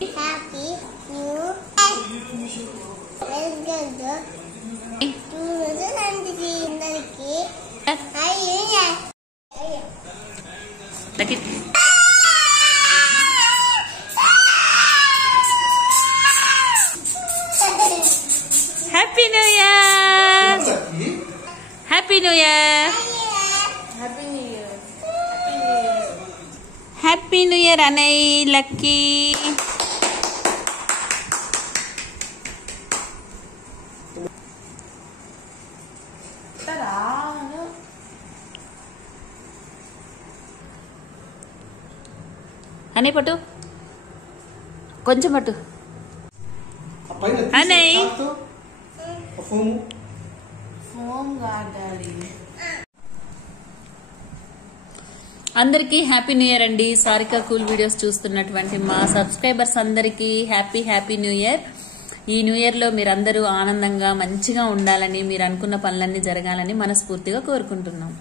Happy new happy new year happy new year happy new year Anay lucky అనే పట్టు కొంచెం పట్టు అనయ్ అందరికీ హ్యాపీ న్యూ ఇయర్ అండి. సారికా కూల్ వీడియోస్ చూస్తున్నటువంటి మా సబ్స్క్రైబర్స్ అందరికీ హ్యాపీ న్యూ ఇయర్. ఈ న్యూ ఇయర్ లో మీరందరూ ఆనందంగా మంచిగా ఉండాలని, మీరు అనుకున్న పనులన్నీ జరగాలని మనస్ఫూర్తిగా కోరుకుంటున్నాం.